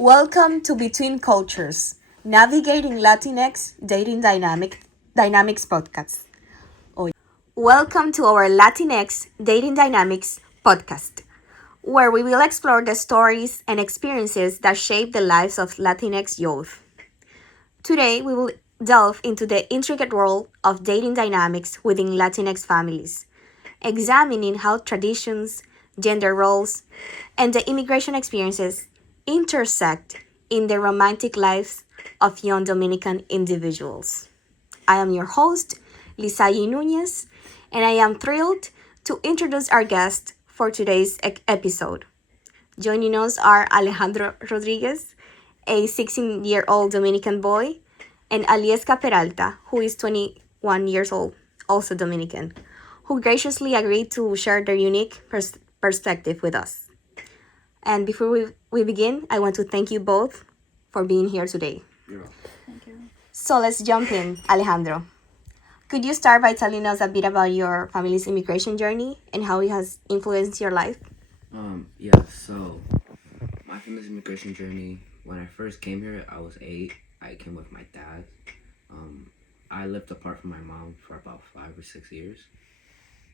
Welcome to Between Cultures, Navigating Latinx Dynamics podcast. Welcome to our Latinx Dating Dynamics podcast, where we will explore the stories and experiences that shape the lives of Latinx youth. Today, we will delve into the intricate world of dating dynamics within Latinx families, examining how traditions, gender roles, and the immigration experiences intersect in the romantic lives of young Dominican individuals. I am your host, Lisayi Nunez, and I am thrilled to introduce our guest for today's episode. Joining us are Alejandro Rodriguez, a 16-year-old Dominican boy, and Aliesca Peralta, who is 21 years old, also Dominican, who graciously agreed to share their unique perspective with us. And before we begin, I want to thank you both for being here today. Thank you. So let's jump in, Alejandro. Could you start by telling us a bit about your family's immigration journey and how it has influenced your life? So my family's immigration journey, when I first came here, I was 8. I came with my dad. I lived apart from my mom for about 5 or 6 years.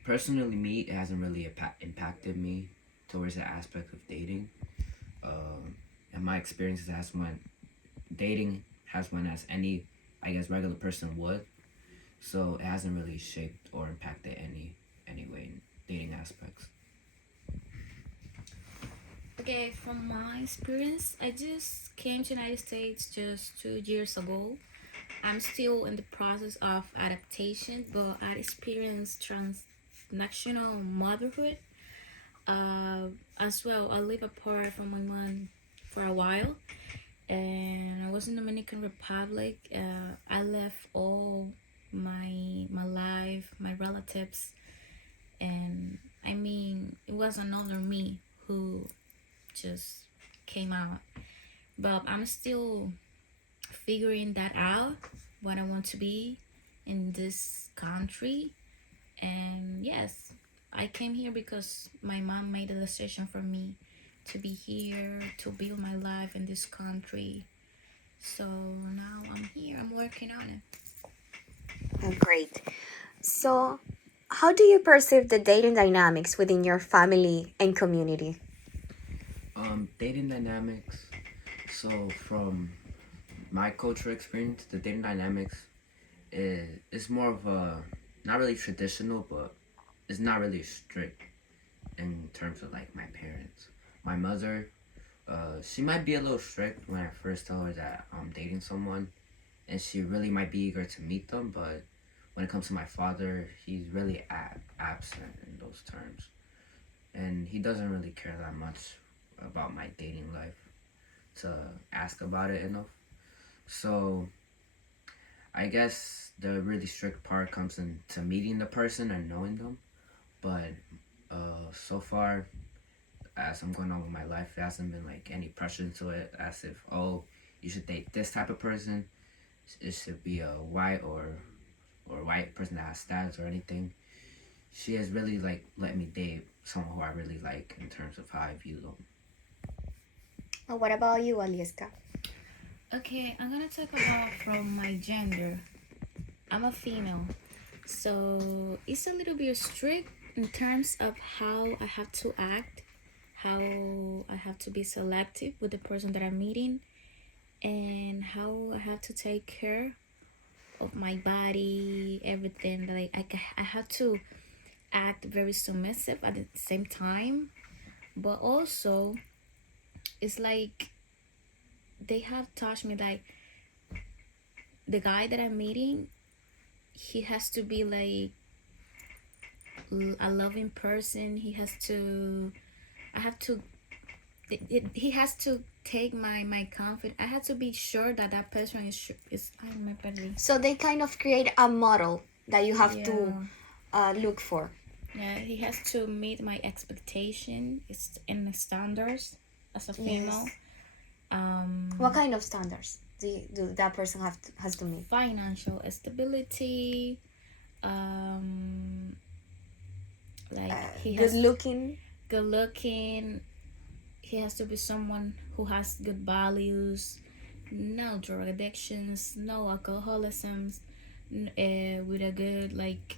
Personally, it hasn't really impacted me towards the aspect of dating. And my experiences has went, dating has went as any, I guess, regular person would. So it hasn't really shaped or impacted any way in dating aspects. Okay, from my experience, I just came to United States just 2 years ago. I'm still in the process of adaptation, but I experienced transnational motherhood. As well, I live apart from my mom for a while, and I was in Dominican Republic. I left all my life, my relatives, and I mean, it was another me who just came out. But I'm still figuring that out, what I want to be in this country. And yes, I came here because my mom made a decision for me to be here, to build my life in this country. So now I'm here, I'm working on it. Great. So, how do you perceive the dating dynamics within your family and community? Dating dynamics. So from my cultural experience, the dating dynamics is more of a, not really traditional, but it's not really strict in terms of like my parents. My mother, she might be a little strict when I first tell her that I'm dating someone, and she really might be eager to meet them. But when it comes to my father, he's really absent in those terms, and he doesn't really care that much about my dating life to ask about it enough. So I guess the really strict part comes into meeting the person and knowing them. But so far, as I'm going on with my life, there hasn't been like any pressure into it. As if, oh, you should date this type of person. It should be a white or white person that has status or anything. She has really like let me date someone who I really like in terms of how I view them. What about you, Aliesca? Okay, I'm gonna talk about from my gender. I'm a female, so it's a little bit strict in terms of how I have to act, how I have to be selective with the person that I'm meeting, and how I have to take care of my body, everything. Like I have to act very submissive at the same time, but also it's like they have taught me like the guy that I'm meeting, he has to be like a loving person. He has to, I have to, he has to take my confidence. I have to be sure that that person is I remember. So they kind of create a model that you have to Yeah. look for. Yeah, he has to meet my expectation. It's in the standards as a female. Yes. What kind of standards do that person has to meet? Financial stability. Um, like he Good has looking. good looking. he has to be someone who has good values, no drug addictions, no alcoholisms, with a good like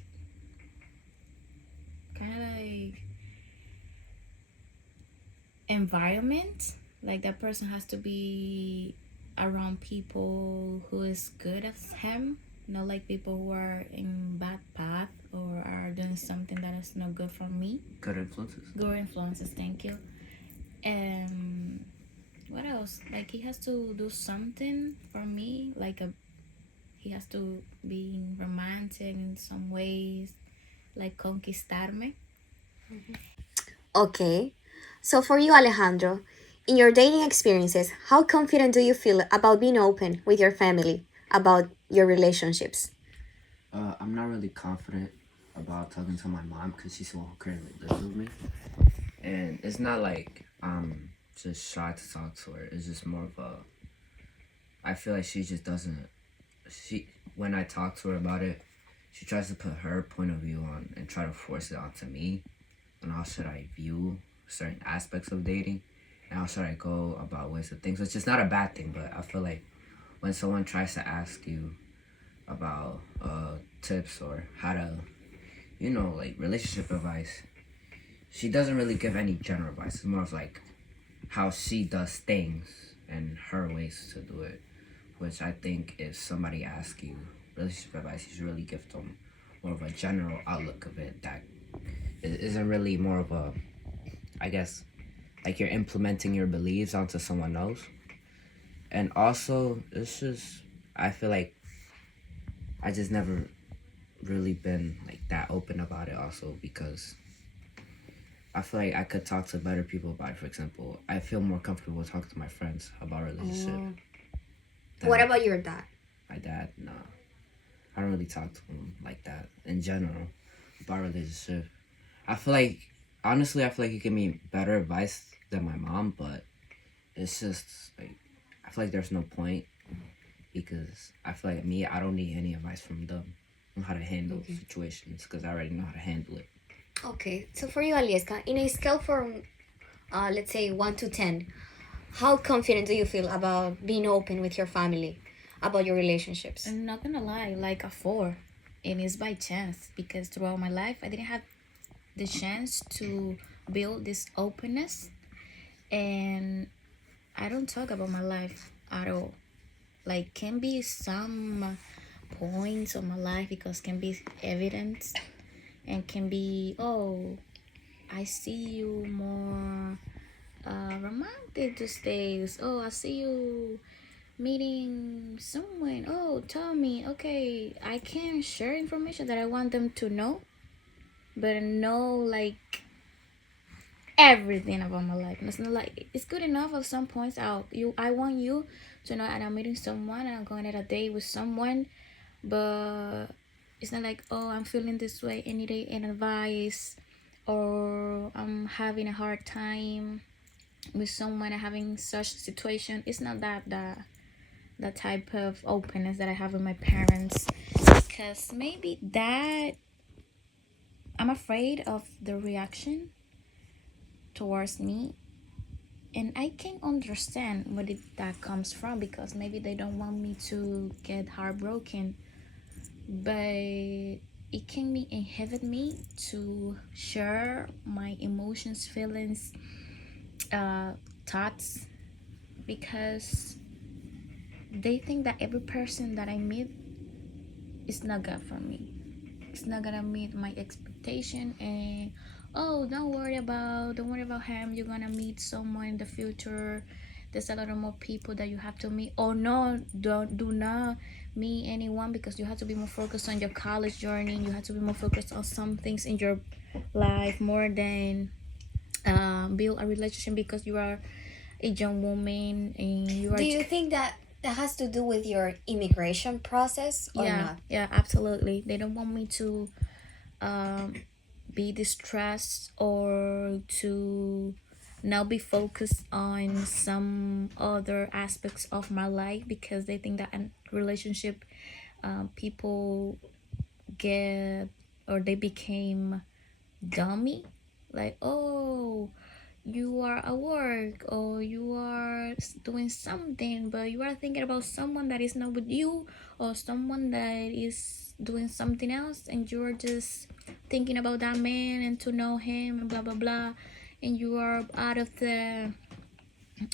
kind of like environment. Like that person has to be around people who is good as him, not like people who are in bad path or are doing something that is not good for me. Good influences. Good influences, thank you. And what else? Like he has to do something for me, like a he has to be romantic in some ways, like conquistarme. Okay. So for you, Alejandro, in your dating experiences, how confident do you feel about being open with your family about your relationships? I'm not really confident about talking to my mom because she's the one who currently lives with me, and it's not like I'm just shy to talk to her. It's just more of a. I feel like she just doesn't. She when I talk to her about it, she tries to put her point of view on and try to force it onto me, and how should I view certain aspects of dating, and how should I go about ways of things, which is not a bad thing, but I feel like when someone tries to ask you about tips or how to, like relationship advice, she doesn't really give any general advice. It's more of like how she does things and her ways to do it, which I think if somebody asks you relationship advice, you should really give them more of a general outlook of it that it isn't really more of a, I guess, like you're implementing your beliefs onto someone else. And also, it's just, I feel like I just never really been like that open about it also because I feel like I could talk to better people about it. For example, I feel more comfortable talking to my friends about relationship Oh. than What about your dad? my dad. No, I don't really talk to him like that in general about relationship. I feel like honestly, I feel like he give me better advice than my mom, but it's just like I feel like there's no point because I feel like me, I don't need any advice from them on how to handle situations because I already know how to handle it. Okay, so for you, Alieska, in a scale from, let's say, 1 to 10, how confident do you feel about being open with your family about your relationships? I'm not gonna lie, like a four, and it's by chance because throughout my life I didn't have the chance to build this openness, and I don't talk about my life at all. Like can be some points of my life because can be evidence and can be, oh, I see you more romantic these days. Oh, I see you meeting someone. Oh, tell me. Okay, I can share information that I want them to know, but no, like everything about my life. It's not like it's good enough at some points. I want you to know, and I'm meeting someone, and I'm going on a date with someone, but it's not like, oh, I'm feeling this way. I need an advice, or I'm having a hard time with someone having such situation. It's not that type of openness that I have with my parents, because maybe that I'm afraid of the reaction towards me, and I can understand that comes from, because maybe they don't want me to get heartbroken, but it can be inhibit me to share my emotions, feelings, uh, thoughts, because they think that every person that I meet is not good for me. It's not gonna meet my expectation, and oh, don't worry about him. You're gonna meet someone in the future. There's a lot of more people that you have to meet. Oh no, don't do not meet anyone, because you have to be more focused on your college journey. You have to be more focused on some things in your life more than build a relationship, because you are a young woman and you are. Do you think that that has to do with your immigration process or Yeah, not? yeah, absolutely. They don't want me to um, be distressed or to now be focused on some other aspects of my life, because they think that in relationship, people get, or they became dummy, like, oh, you are at work or you are doing something, but you are thinking about someone that is not with you, or someone that is doing something else, and you are just thinking about that man and to know him and blah blah blah, and you are out of the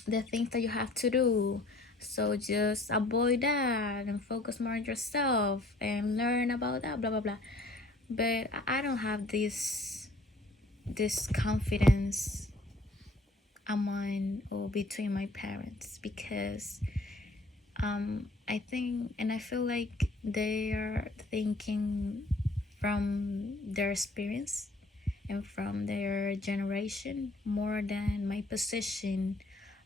things that you have to do. So just avoid that and focus more on yourself and learn about that, blah blah blah. But I don't have this confidence among or between my parents, because I think and I feel like they are thinking from their experience and from their generation more than my position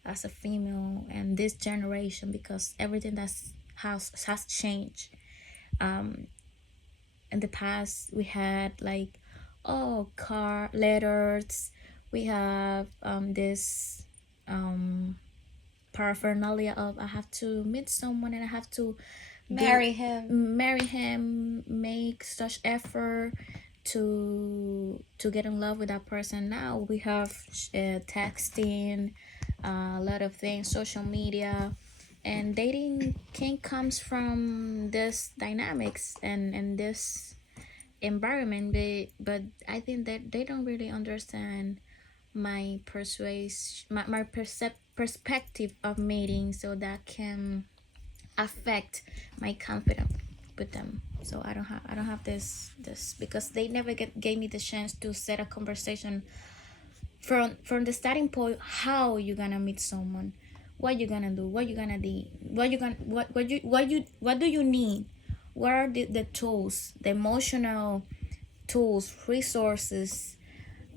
as a female and this generation, because everything has changed. In the past we had like, oh, car letters, we have this paraphernalia of I have to meet someone and I have to Marry him. marry him, make such effort to get in love with that person. Now we have texting, a lot of things, social media, and dating can comes from this dynamics and this environment. But I think that they don't really understand my perspective of mating, so that can affect my confidence with them. So I don't have this because they never gave me the chance to set a conversation from the starting point. How you gonna meet someone, what you gonna do, what you gonna do, what you gonna what do you need, what are the tools, the emotional tools, resources,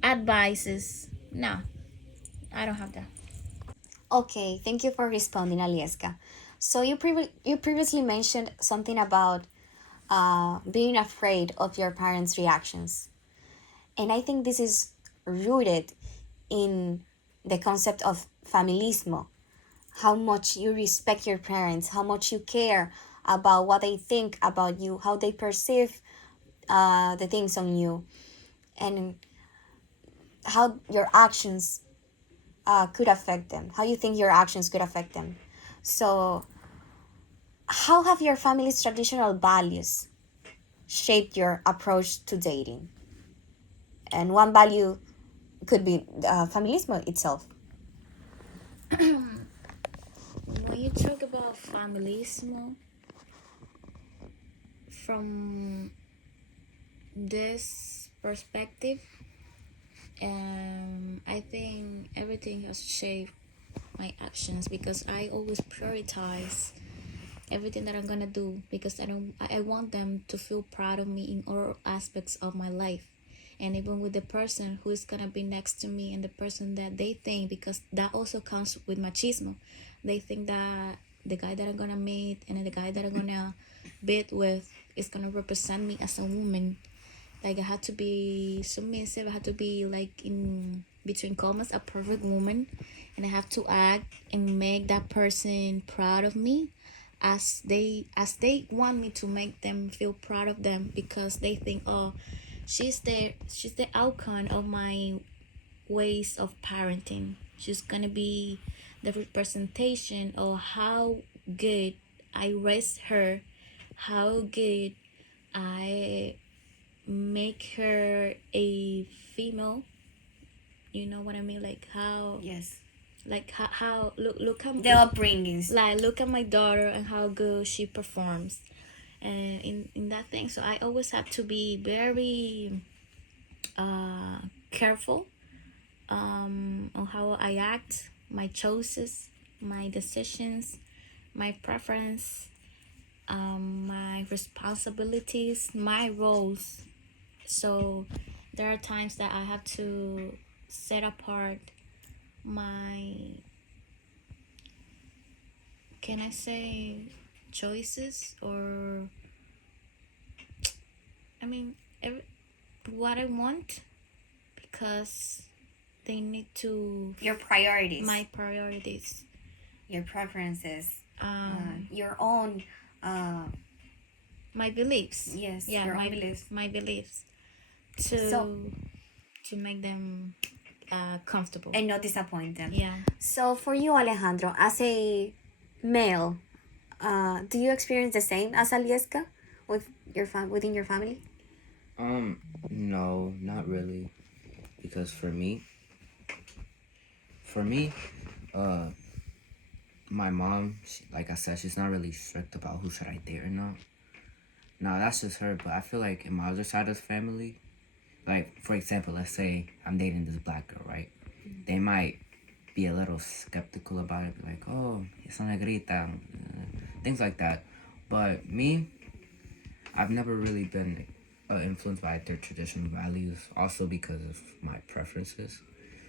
advices. No, I don't have that. Okay, thank you for responding, Alieska. So you previously mentioned something about being afraid of your parents' reactions. And I think this is rooted in the concept of familismo, how much you respect your parents, how much you care about what they think about you, how they perceive the things on you, and how your actions could affect them, how you think your actions could affect them. So, how have your family's traditional values shaped your approach to dating? And one value could be familismo itself. When you talk about familismo, from this perspective, I think everything has shaped my actions, because I always prioritize everything that I'm gonna do, because I want them to feel proud of me in all aspects of my life, and even with the person who is gonna be next to me and the person that they think, because that also comes with machismo. They think that the guy that I'm gonna meet and the guy that I'm gonna be with is gonna represent me as a woman. Like I had to be submissive, I had to be like, in between commas, a perfect woman, and I have to act and make that person proud of me, as they want me to make them feel proud of them, because they think, oh, she's the outcome of my ways of parenting. She's gonna be the representation of how good I raised her, how good I make her a female. You know what I mean? Like how, Yes. like how look at The upbringings. like look at my daughter and how good she performs, and in that thing. So I always have to be very careful on how I act, my choices, my decisions, my preference, my responsibilities, my roles. So there are times that I have to set apart my, can I say, choices, or I mean what I want, because they need to Your priorities. my priorities, Your preferences. um Your own. my beliefs. Yes, Yeah, your my own beliefs. my beliefs, to So, to make them comfortable. And not disappoint them. Yeah. So for you, Alejandro, as a male, do you experience the same as Alieska with within your family? No, not really. Because for me, uh, my mom, like I said, she's not really strict about who should I date or not. No, that's just her. But I feel like in my other side of the family, like for example, let's say I'm dating this black girl, right? They might be a little skeptical about it, be like, oh, es una negrita, things like that. But me, I've never really been influenced by their traditional values, also because of my preferences.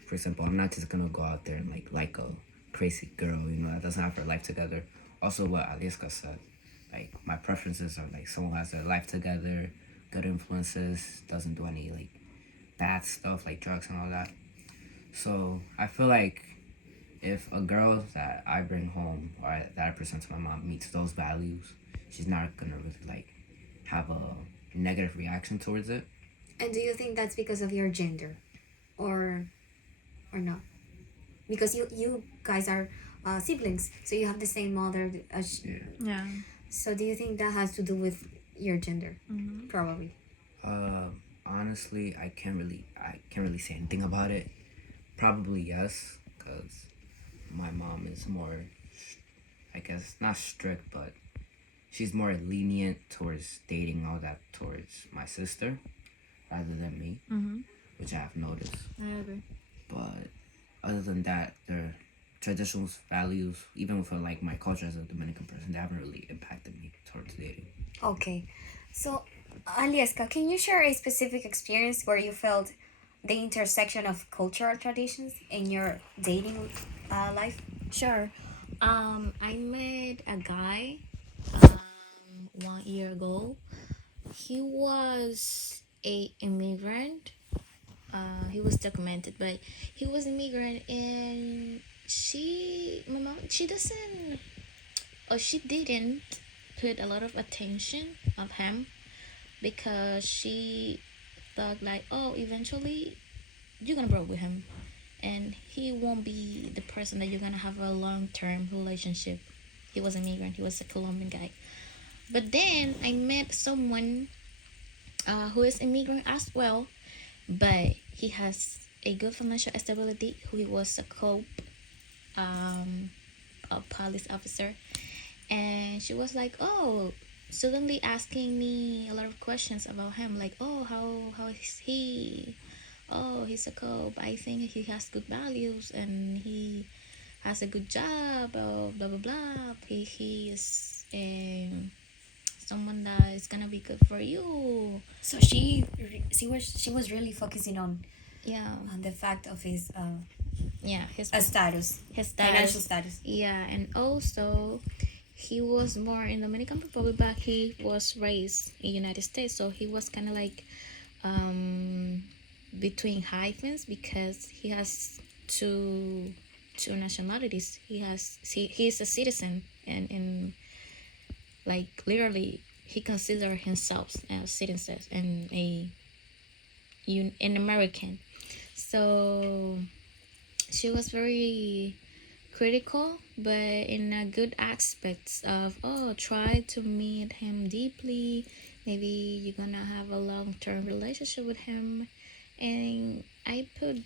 For example, I'm not just gonna go out there and like a crazy girl, that doesn't have her life together. Also, what Aliska said, like my preferences are like someone who has their life together, good influences, doesn't do any like bad stuff like drugs and all that. So I feel like if a girl that I bring home or that I present to my mom meets those values, she's not gonna really like have a negative reaction towards it. And do you think that's because of your gender, or not? Because you guys are siblings, so you have the same mother. Yeah. Yeah. So do you think that has to do with your gender? Mm-hmm. Probably. Honestly, I can't really say anything about it. Probably yes, because my mom is more, I guess, not strict, but she's more lenient towards dating all that towards my sister rather than me, Mm-hmm. which I have noticed. I agree. But other than that, their traditional values, even with like my culture as a Dominican person, they haven't really impacted me towards dating. Okay. So, Alieska, can you share a specific experience where you felt the intersection of cultural traditions in your dating life? Sure. I met a guy 1 year ago. He was a immigrant. He was documented, but he was immigrant, and my mom, she doesn't, or she didn't put a lot of attention of him because she thought like, oh, eventually you're gonna grow with him, and he won't be the person that you're gonna have a long-term relationship. He was an immigrant. He was a Colombian guy. But then I met someone who is immigrant as well, but he has a good financial stability. Who he was a cop, a police officer, and she was like, oh, suddenly asking me a lot of questions about him, like, oh, how is he? Oh, he's a cop. I think he has good values and he has a good job. Blah blah blah. He is someone that is gonna be good for you. So she was really focusing Yeah, on the fact of his yeah, status, his financial status. status. Yeah, and also he was born in Dominican Republic, but he was raised in United States, so he was kind of like um, between hyphens because he has two nationalities. He's a citizen, and like literally he considers himself a citizen and an American. So she was very critical, but in a good aspects of, oh, try to meet him deeply. Maybe you're gonna have a long-term relationship with him, and I put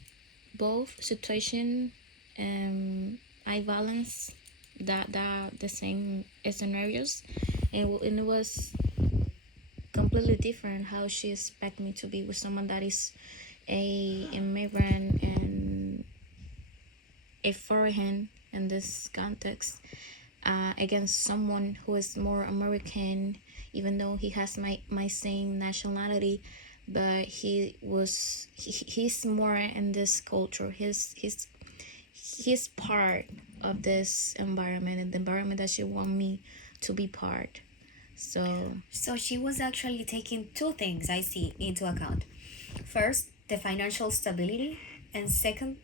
both situation. I balance that the same scenarios, and it was completely different how she expect me to be with someone that is a immigrant and a foreign in this context, against someone who is more American, even though he has my same nationality, but he's more in this culture. He's part of this environment, and the environment that she want me to be part. So she was actually taking two things I see into account. First, the financial stability, and second,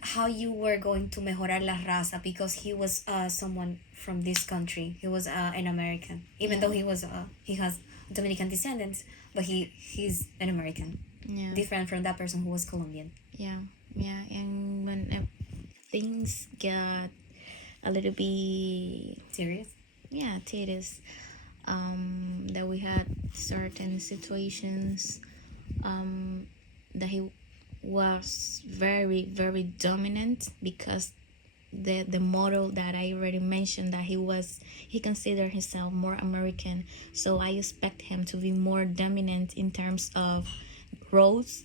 how you were going to mejorar la raza because he was someone from this country. He was an American, even though he has Dominican descendants, but he's an American. Yeah. different from that person who was Colombian. Yeah. Yeah. And when things got a little bit, Serious? yeah, tedious, that we had certain situations, that he was very, very dominant, because the model that I already mentioned, that he considered himself more American, so I expect him to be more dominant in terms of roles.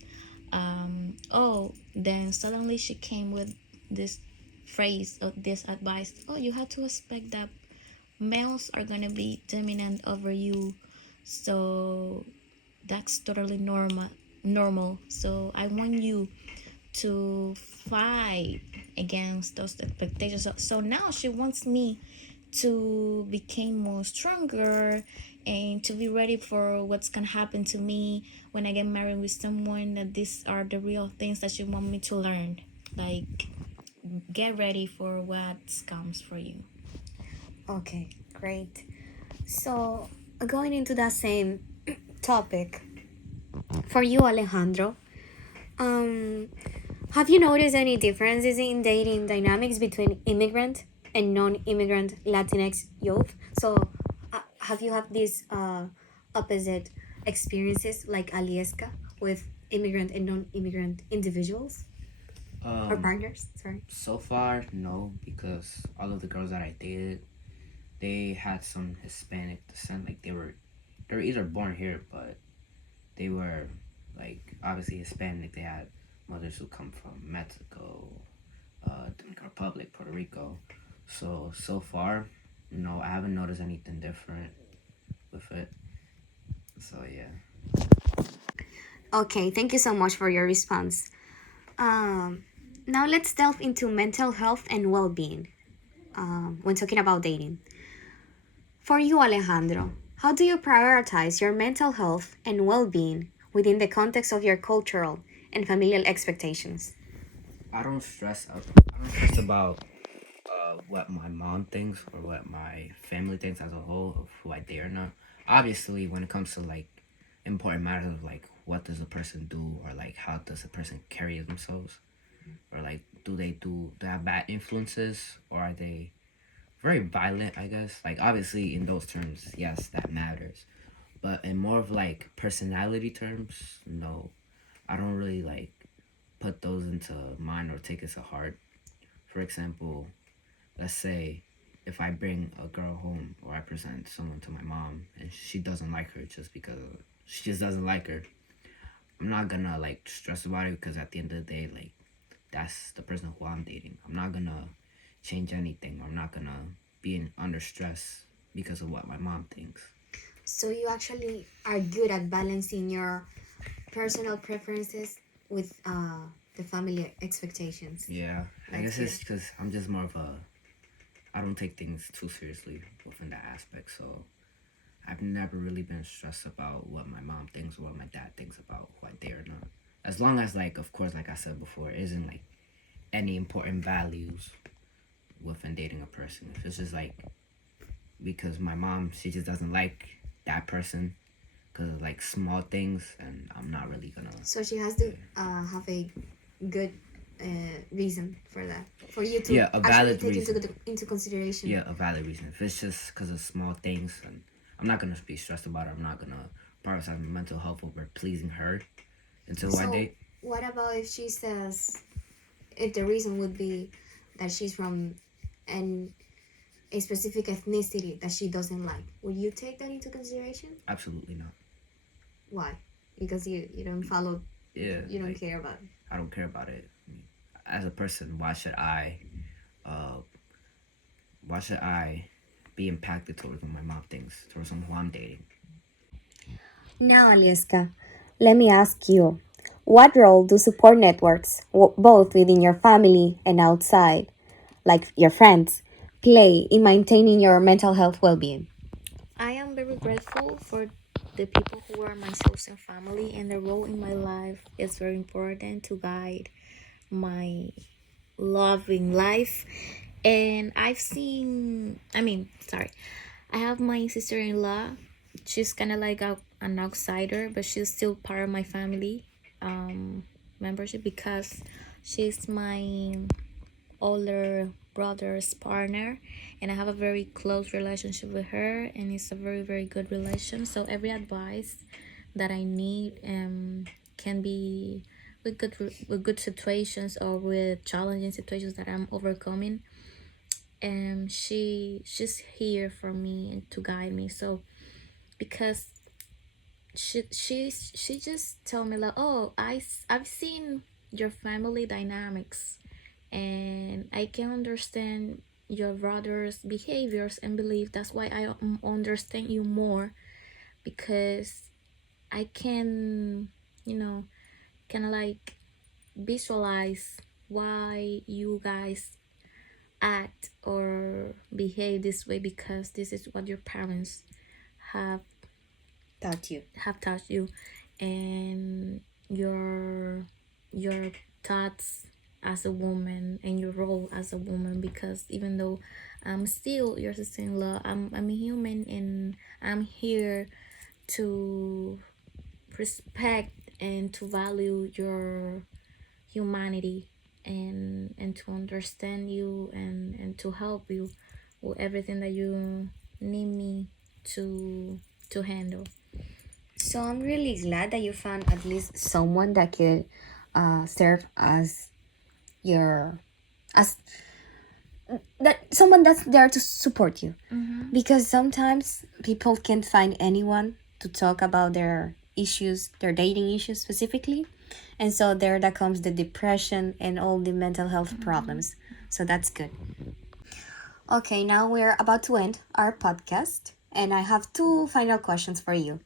Oh, then suddenly she came with this phrase or this advice: oh, you have to expect that males are gonna be dominant over you, so that's totally normal, so I want you to fight against those expectations. So now she wants me to become more stronger and to be ready for what's gonna happen to me when I get married with someone, that these are the real things that she want me to learn. Like, get ready for what comes for you. Okay, great. So, going into that same topic, for you, Alejandro, um, have you noticed any differences in dating dynamics between immigrant and non-immigrant Latinx youth? So, have you had these opposite experiences like Alieska with immigrant and non-immigrant individuals or Um, partners? Sorry. so far, no, because all of the girls that I dated, they had some Hispanic descent. Like they were either born here, but they were like obviously Hispanic. They had mothers who come from Mexico, Dominican Republic, Puerto Rico. So far, no, I haven't noticed anything different with it. So yeah. Okay, thank you so much for your response. Um, Now let's delve into mental health and well-being when talking about dating. For you, Alejandro, how do you prioritize your mental health and well-being within the context of your cultural and familial expectations? I don't stress. I don't stress about what my mom thinks or what my family thinks as a whole of who I date or not. Obviously, when it comes to like important matters of like what does a person do or like how does a person carry themselves or like do they have bad influences or are they very violent? I guess like obviously in those terms, yes, that matters. But in more of like personality terms, no, I don't really like put those into mind or take it to heart. For example, let's say if I bring a girl home or I present someone to my mom and she doesn't like her just because she just doesn't like her, I'm not gonna like stress about it because at the end of the day, like that's the person who I'm dating. I'm not gonna change anything. I'm not gonna be under stress because of what my mom thinks. So you actually are good at balancing your personal preferences with the family expectations. Yeah, I That's guess good. it's because I'm just more of a I don't take things too seriously within that aspect. So I've never really been stressed about what my mom thinks or what my dad thinks about who I date or not. As long as like, of course, like I said before, it isn't like any important values within dating a person. If it's just like because my mom she just doesn't like that person because of like small things, and I'm not really gonna. So she has to have a good reason for that, for you to Yeah, a actually valid take reason. into consideration. Yeah, a valid reason. If it's just because of small things, and I'm not gonna be stressed about it. I'm not gonna prioritize my mental health over pleasing her until I So date. what about if she says, if the reason would be that she's from an a specific ethnicity that she doesn't like, would you take that into consideration? Absolutely not. Why? Because you don't follow, Yeah, you don't like care about it. I don't care about it. As a person, uh, why should I be impacted towards what my mom thinks towards someone who I'm dating? Now, Alieska, let me ask you, what role do support networks, both within your family and outside, like your friends, play in maintaining your mental health well-being? I am very grateful for the people who are my chosen family, and their role in my life is very important to guide my loving life. And I have my sister-in-law. She's kind of like an outsider, but she's still part of my family. membership because she's my older brother's partner, and I have a very close relationship with her, and it's a very very good relation. So every advice that I need can be with good situations or with challenging situations that I'm overcoming. And she's here for me and to guide me. So because she just told me like, oh, I've seen your family dynamics, and I can understand your brother's behaviors and belief. That's why I understand you more, because I can, kind of like visualize why you guys act or behave this way, because this is what your parents have Taught you. taught you, and your thoughts as a woman and your role as a woman. Because even though I'm still your sister-in-law, I'm a human, and I'm here to respect and to value your humanity, and to understand you, and to help you with everything that you need me to handle. So I'm really glad that you found at least someone that could serve as your as that someone that's there to support you, because sometimes people can't find anyone to talk about their issues, their dating issues specifically, and so there that comes the depression and all the mental health problems. So that's good. Okay, now we're about to end our podcast, and I have two final questions for you.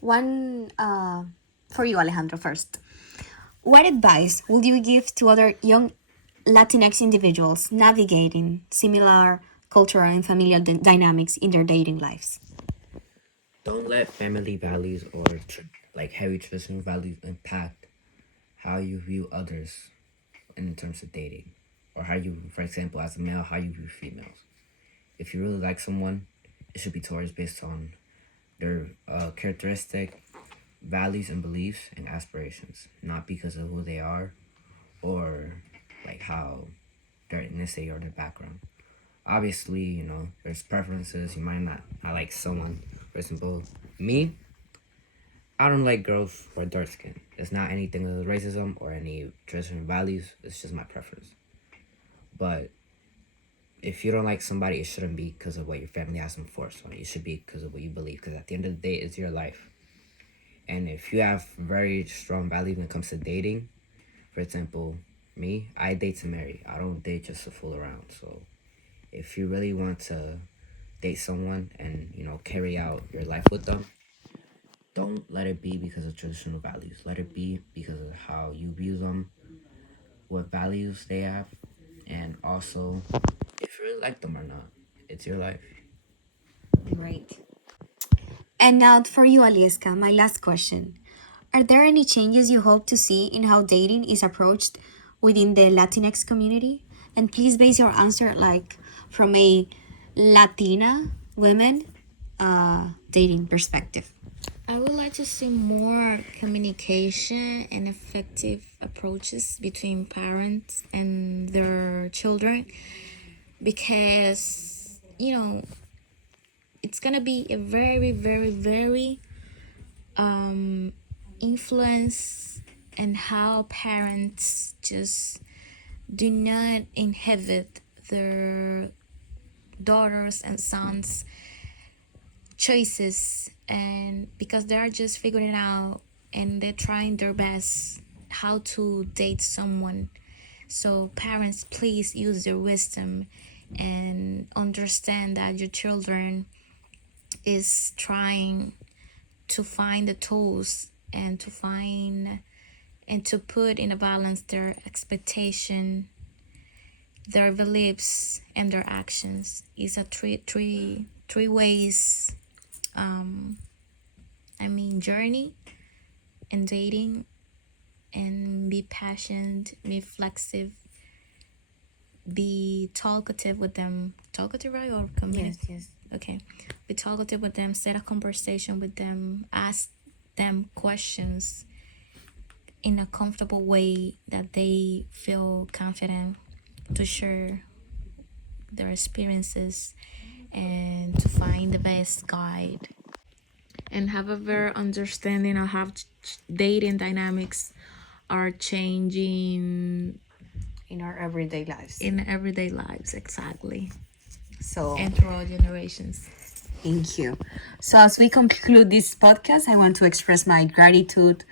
One for you, Alejandro, first. What advice would you give to other young Latinx individuals navigating similar cultural and familial dynamics in their dating lives? Don't let family values or like heavy traditional values impact how you view others in terms of dating, or how you, for example, as a male, how you view females. If you really like someone, it should be towards based on their characteristic, values and beliefs and aspirations, not because of who they are or like how their ethnicity or their background. Obviously, there's preferences. You might not like someone. For example, me, I don't like girls who are dark skinned. It's not anything with racism or any traditional values. It's just my preference. But if you don't like somebody, it shouldn't be because of what your family has enforced on you. It should be because of what you believe. Because at the end of the day, it's your life. And if you have very strong values when it comes to dating, for example, me, I date to marry. I don't date just to fool around. So if you really want to date someone and, carry out your life with them, don't let it be because of traditional values. Let it be because of how you view them, what values they have, and also if you really like them or not. It's your life. Great. And now for you, Alieska, my last question. Are there any changes you hope to see in how dating is approached within the Latinx community? And please base your answer like from a Latina women dating perspective. I would like to see more communication and effective approaches between parents and their children, because it's gonna be a very very very influence, and how parents just do not inhibit their daughters and sons choices, and because they are just figuring out and they're trying their best how to date someone. So parents, please use your wisdom and understand that your children is trying to find the tools, and to find and to put in a balance their expectation, their beliefs, and their actions. It's a three ways journey in dating. And be patient, be flexible, be talkative with them. Talkative, right? Or communicative? Yes. Okay. Be talkative with them, set a conversation with them, ask them questions, in a comfortable way that they feel confident to share their experiences and to find the best guide and have a better understanding of how dating dynamics are changing in our everyday lives. in everyday lives, exactly, So, and through all generations. thank you. So, as we conclude this podcast, I want to express my gratitude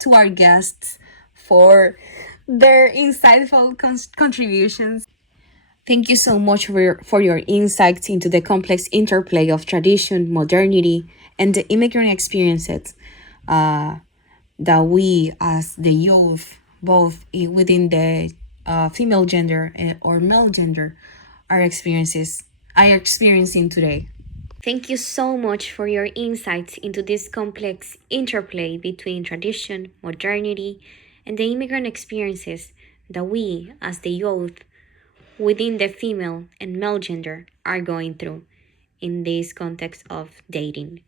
to our guests for their insightful contributions. Thank you so much for your insights into the complex interplay of tradition, modernity, and the immigrant experiences that we, as the youth, both within the female gender or male gender, are experiencing today. Thank you so much for your insights into this complex interplay between tradition, modernity, and the immigrant experiences that we, as the youth, within the female and male gender, are going through in this context of dating.